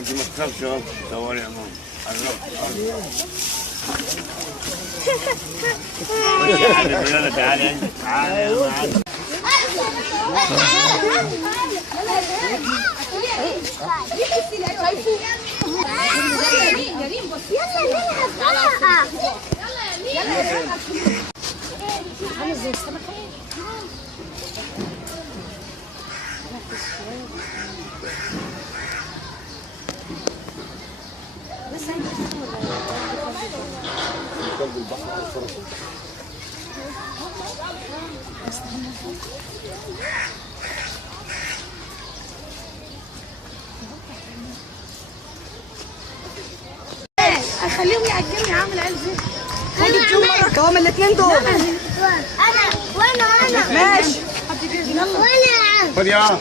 انت ما تخافش اهو صوري يا ماما. خش يا حبيبي يلا تعالى انت تعالى يا معلم. قلب البحر والفرس. خليهم ياكلوا يا عم العيال دي. خد الجمرك اهم الاثنين دول. انا وانا ماشي. وانا خد يا